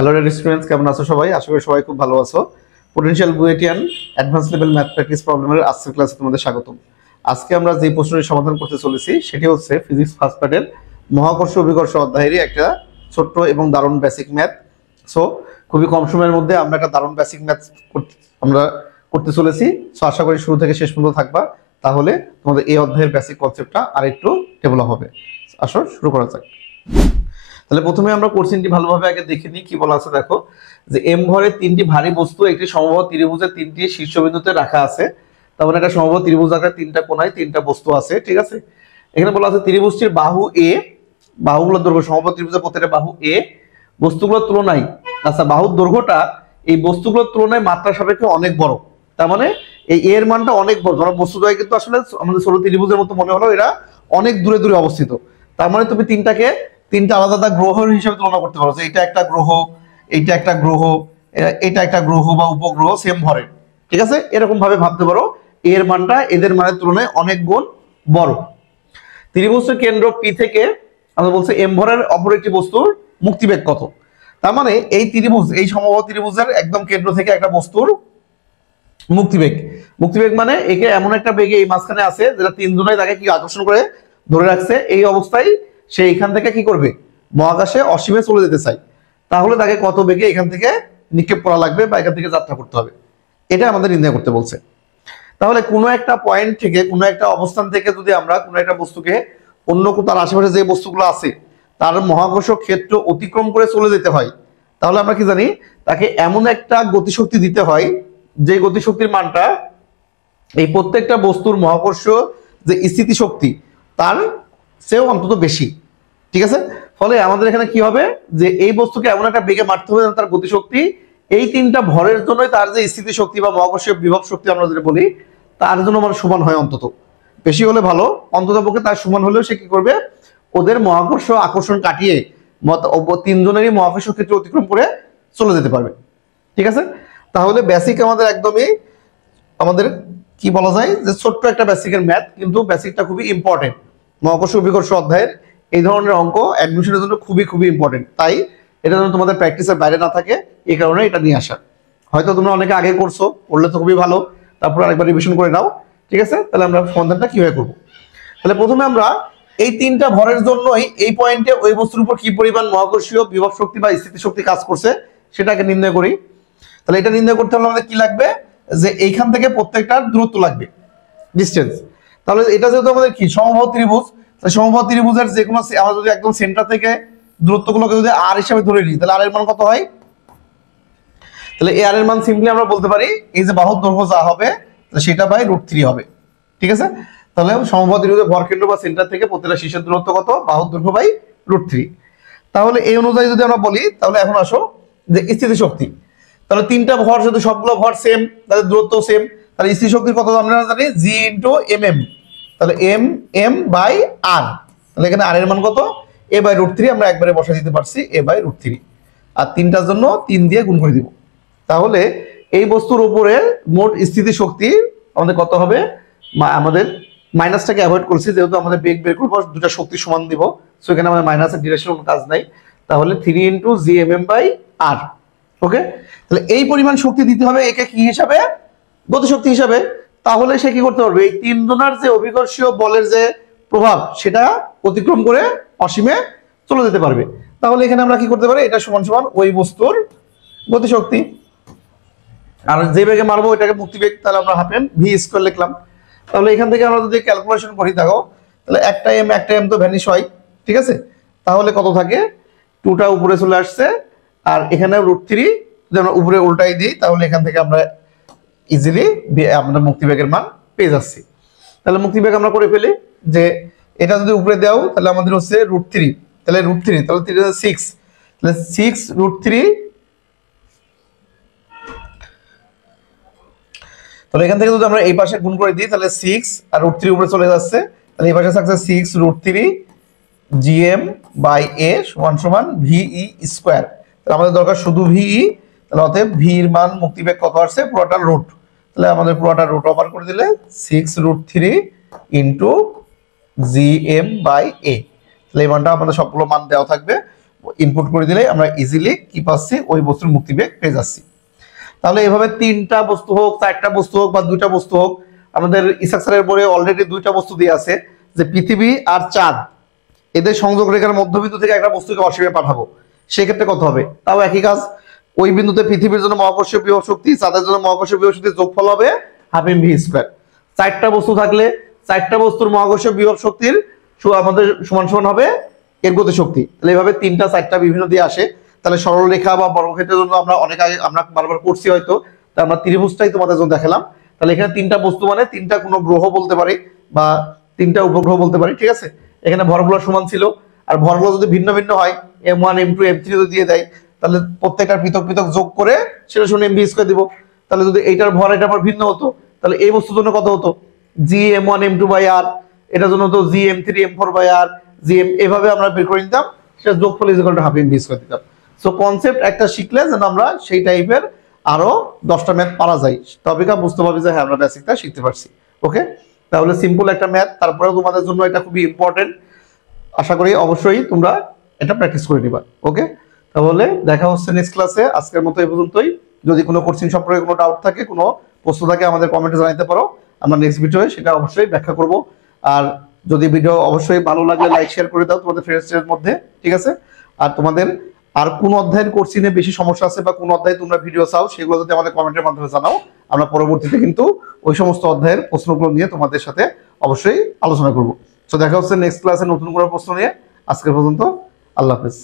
Hello dear students, কেমন আছো সবাই? আশা করি সবাই খুব ভালো আছো। Potential BUETian advance level math practice প্রবলেমের আজকের ক্লাসে তোমাদের স্বাগতম। আজকে আমরা যে প্রশ্নের সমাধান করতে চলেছি সেটি হচ্ছে ফিজিক্স ফার্স্ট পার্টের মহাকর্ষ অভিকর্ষ অধ্যায়েরই একটা ছোট্ট এবং দারুণ বেসিক ম্যাথ। সো খুবই কম সময়ের মধ্যে আমরা একটা দারুণ বেসিক ম্যাথ আমরা করতে চলেছি। সো আশা করি শুরু থেকে শেষ পর্যন্ত থাকবা, তাহলে তোমাদের এই অধ্যায়ের বেসিক কনসেপ্টটা আরেকটু ডেভেলপ হবে। আসো শুরু করা যাক। তাহলে প্রথমে আমরা কোশ্চেনটি ভালোভাবে আগে দেখে নিই কি বলা আছে। দেখো যে এম ভরের তিনটি ভারী বস্তু একটি সমবাহু ত্রিভুজের তিনটি শীর্ষবিন্দুতে রাখা আছে। তার মানে একটা সমবাহু ত্রিভুজ আকারে তিনটা কোণায় তিনটা বস্তু আছে, ঠিক আছে। এখানে বলা আছে ত্রিভুজটির বাহু এ, বাহুগুলোর দৈর্ঘ্য সমবাহু ত্রিভুজের প্রত্যেকটা বাহু এ বস্তুগুলোর তুলনায়, আচ্ছা বাহুর দৈর্ঘ্যটা এই বস্তুগুলোর তুলনায় মাত্রা সাপেক্ষে অনেক বড়। তার মানে এই এর মানটা অনেক বড়। ধরো বস্তুদ্বয় কিন্তু আসলে আমাদের ছোট ত্রিভুজের মতো মনে হলো, এরা অনেক দূরে দূরে অবস্থিত। তার মানে তুমি তিনটা আলাদা আলাদা গ্রহ হিসেবে তুলনা করতে পারো যে এটা একটা গ্রহ, এইটা একটা গ্রহ, এটা একটা গ্রহ বা উপগ্রহ সেম ভরের, ঠিক আছে। এরকম ভাবে ভাবতে পারো এর মানটা এদের মানের তুলনায় অনেক গুণ বড়। ত্রিভুজের কেন্দ্র পি থেকে আমরা বলছি এম ভরের অপর একটি বস্তুর মুক্তিবেগ কত। তার মানে এই ত্রিভুজ, এই সমবাহু ত্রিভুজের একদম কেন্দ্র থেকে একটা বস্তুর মুক্তিবেগ, মুক্তিবেগ মানে একে এমন একটা বেগে এই মাঝখানে আছে যেটা তিনজনে তাকে কি আকর্ষণ করে ধরে রাখছে। এই অবস্থায় সে এখান থেকে কি করবে, মহাকাশে অসীমে চলে যেতে চায়, তাহলে তাকে কত বেগে এখান থেকে নিক্ষেপ করা লাগবে বা এখান থেকে যাত্রা করতে হবে, এটা আমাদের নির্ণয় করতে বলছে। তাহলে কোনো একটা পয়েন্ট থেকে, কোনো একটা অবস্থান থেকে যদি আমরা কোনো একটা বস্তুকে অন্য তার আশেপাশে যে বস্তুগুলো আছে তার মহাকর্ষ ক্ষেত্র অতিক্রম করে চলে যেতে হয়, তাহলে আমরা কি জানি তাকে এমন একটা গতিশক্তি দিতে হয় যে গতিশক্তির মানটা এই প্রত্যেকটা বস্তুর মহাকর্ষ যে স্থিতি শক্তি তার চেয়েও অন্তত বেশি, ঠিক আছে। ফলে আমাদের এখানে কি হবে যে এই বস্তুকে এমন একটা বেগে মারতে হবে তার গতিশক্তি এই তিনটা ভরের জন্যই তার যে স্থিতি শক্তি বা মহাকর্ষীয় বিভব শক্তি আমরা যেটা বলি তার জন্য মানে সমান হয়। অন্তত বেশি হলে ভালো, অন্তত পক্ষে তার সমান হলেও সে কি করবে, ওদের মহাকর্ষ আকর্ষণ কাটিয়ে তিনজনেরই মহাকর্ষ ক্ষেত্রে অতিক্রম করে চলে যেতে পারবে, ঠিক আছে। তাহলে বেসিক আমাদের একদমই আমাদের কি বলা যায় যে ছোট্ট একটা বেসিকের ম্যাথ, কিন্তু বেসিকটা খুবই ইম্পর্টেন্ট। মহাকর্ষ অভিকর্ষ অধ্যায়ের এই ধরনের অঙ্ক অ্যাডমিশনের জন্য খুবই খুবই ইম্পর্টেন্ট, তাই এটা যেন তোমাদের প্র্যাকটিসের বাইরে না থাকে এই কারণে এটা নিয়ে আসা। হয়তো তোমরা অনেকে আগে করছো, করলে তো খুবই ভালো, তারপর আরেকবার রিভিশন করে নাও, ঠিক আছে। তাহলে আমরা সমাধানটা কিভাবে করবো, তাহলে প্রথমে আমরা এই তিনটা ভরের জন্যই এই পয়েন্টে ওই বস্তুর উপর কি পরিমাণ মহাকর্ষীয় বিভব শক্তি বা স্থিতি শক্তি কাজ করছে সেটাকে নির্ণয় করি। তাহলে এটা নির্ণয় করতে হলে আমাদের কি লাগবে, যে এইখান থেকে প্রত্যেকটার দূরত্ব লাগবে, ডিস্টেন্স। তাহলে এটা যেহেতু আমাদের কি সমবাহু ত্রিভুজ, তাহলে সমবাহু ত্রিভুজের যে কোনো আমরা যদি একদম সেন্টার থেকে দূরত্বগুলোকে যদি আর হিসাবে ধরে নিই তাহলে আর এর মান কত হয়। তাহলে এ আর এর মান সিম্পলি আমরা বলতে পারি এই যে বাহুর দৈর্ঘ্য যা হবে সেটা বাই √3 হবে, ঠিক আছে। তাহলে সমবাহু ত্রিভুজের ভরকেন্দ্র বা সেন্টার থেকে প্রত্যেকটা শীর্ষের দূরত্ব কত, বাহুর দৈর্ঘ্য বাই √3। তাহলে এই অনুযায়ী যদি আমরা বলি তাহলে এখন আসো যে স্থিতি শক্তি, তাহলে তিনটা ভর যদি সবগুলো ভর সেম তাহলে দূরত্ব সেম, তাহলে স্থিতি শক্তির কত আমরা জানি জি ইন্টু এম এম, তাহলে এম এম বাই আর, তাহলে এখানে আর এর মান কত এ বাই √3, আমরা একবারে বসা দিতে পারছি এ বাই √3, আর তিনটার জন্য 3 দিয়ে গুণ করে দিব। তাহলে এই বস্তুর উপরে মোট স্থিতি শক্তি আমাদের কত হবে, আমাদের মাইনাসটাকে অ্যাভয়েড করছি যেহেতু আমাদের বেগ বের করবো দুটা শক্তি সমান দিব, সো এখানে আমাদের মাইনাসের ডিরেকশন কোনো কাজ নাই। তাহলে 3 into G M M by R, okay. তাহলে এই পরিমাণ শক্তি দিতে হবে একে কি হিসাবে, গতিশক্তি হিসাবে। তাহলে সে কি করতে পারবে, এই তিনজনের যে অভিকর্ষীয় বলের যে প্রভাব সেটা অতিক্রম করে অসীমে চলে যেতে পারবে। তাহলে এখানে আমরা কি করতে পারি, এটা সমান সমান ওই বস্তুর গতিশক্তি, আর যে বেগে মারবো এটাকে মুক্তিবেগ, তাহলে আমরা হাফ এম ভি স্কয়ার লিখলাম। তাহলে এখান থেকে আমরা যদি ক্যালকুলেশন করি দেখো তাহলে একটা এম তো ভ্যানিশ হয়, ঠিক আছে। তাহলে কত থাকে, 2টা উপরে চলে আসছে, আর এখানে √3 যদি আমরা উপরে উল্টাই দিই তাহলে এখান থেকে আমরা ইজিলি আমাদের মুক্তিবেগের মান পেয়ে যাচ্ছি। তাহলে মুক্তিবেগ আমরা করে ফেলি যে এটা যদি উপরে দাও তাহলে আমাদের হচ্ছে √3, তাহলে √3 তাহলে 6, তাহলে 6√3, তাহলে এখান থেকে যদি আমরা এই পাশে গুণ করে দিই তাহলে 6 আর √3 উপরে চলে যাচ্ছে, তাহলে এই পাশে থাকছে 6√3 জিএম বাই এ সমান সমান ভিই স্কয়ার। তাহলে আমাদের দরকার শুধু ভিই, তাহলে অতএব ভি এর মান মুক্তিবেগ কত আসছে পুরোটা রুট, তাহলে আমাদের পুরোটা রুট ওভার করে দিলে 6√3 ইন্টু জিএম বাই এ, তাহলে এই মানটা আমাদের সবগুলো মান দেওয়া থাকবে। ইনপুট করে দিলে আমরা ইজিলি কি পাচ্ছি, ওই বস্তুর মুক্তি বেগ পেয়ে যাচ্ছি। তাহলে এভাবে 3টা বস্তু হোক, 4টা বস্তু হোক বা 2টা বস্তু হোক, আমাদের স্ট্রাকচারের বইয়ে অলরেডি 2টা বস্তু দিয়ে আছে যে পৃথিবী আর চাঁদ এদের সংযোগ রেখার মধ্যবিন্দু থেকে একটা বস্তুকে অসীমে পাঠাবো, সেক্ষেত্রে কত হবে? তাও একই কাজ, ওই বিন্দুতে পৃথিবীর জন্য মহাকর্ষীয় বিভব শক্তি, চাঁদের জন্য মহাকর্ষীয় বিভব শক্তির যোগফল হবে ½ v²। 4টা বস্তু থাকলে 4টা বস্তুর মহাকর্ষীয় বিভব শক্তির আমাদের সমান সমান হবে এর গতি শক্তি। তাহলে এইভাবে 3টা 4টা বিভিন্ন দিয়ে আসে। তাহলে সরল রেখা বা বর্গক্ষেত্রের জন্য আমরা অনেক আগে আমরা বারবার করছি হয়তো, তা আমরা ত্রিভুজটাই তোমাদের জন্য দেখালাম। তাহলে এখানে 3টা বস্তু মানে 3টা কোনো গ্রহ বলতে পারি বা 3টা উপগ্রহ বলতে পারি, ঠিক আছে। এখানে ভরগুলো সমান ছিল, আর ভরগুলো যদি ভিন্ন ভিন্ন হয় m1 m2 m3 যদি দিয়ে দেয়, তাহলে প্রত্যেকটার পৃথক পৃথক যোগ করে সেটা শুনে mv² দিব। তাহলে যদি এইটার ভর এটা আবার ভিন্ন হতো, তাহলে এই বস্তুর জন্য কত হতো? gm1 m2/r, এটার জন্য হতো gm3 m4/r, gm, এভাবে আমরা বের করে নিতাম, সেটা যোগফল ½ mv² দিতাম। সো কনসেপ্ট একটা শিখলে যেন আমরা সেই টাইপের আরো 10টা ম্যাথ পারা যায়, তবে বুঝতে পারবে যে হ্যাঁ আমরা বেসিকটা শিখতে পারছি। ওকে, তাহলে সিম্পল একটা ম্যাথ, তারপরেও তোমাদের জন্য এটা খুবই ইম্পর্টেন্ট। আশা করি অবশ্যই তোমরা এটা প্র্যাকটিস করে নিবা। ওকে, তাহলে দেখা হচ্ছে নেক্সট ক্লাসে। আজকের মতো এই পর্যন্তই। যদি কোনো কোশ্চেন সম্পর্কে কোনো ডাউট থাকে, কোনো প্রশ্ন থাকে, আমাদের কমেন্টে জানাতে পারো। আমরা নেক্সট ভিডিওয়ে সেটা অবশ্যই ব্যাখ্যা করব। আর যদি ভিডিও অবশ্যই ভালো লাগলে লাইক শেয়ার করে দাও তোমাদের ফ্রেন্ডসদের মধ্যে, ঠিক আছে। আর তোমাদের আর কোন অধ্যায়ের কোর্সিনে বেশি সমস্যা আছে বা কোন অধ্যায়ে তোমরা ভিডিও চাও, সেগুলো যদি আমাদের কমেন্টের মাধ্যমে জানাও, আমরা পরবর্তীতে কিন্তু ওই সমস্ত অধ্যায়ের প্রশ্নগুলো নিয়ে তোমাদের সাথে অবশ্যই আলোচনা করব। তো দেখা হচ্ছে নেক্সট ক্লাসে নতুন কোনো প্রশ্ন নিয়ে। আজকের পর্যন্ত আল্লাহ হাফেজ।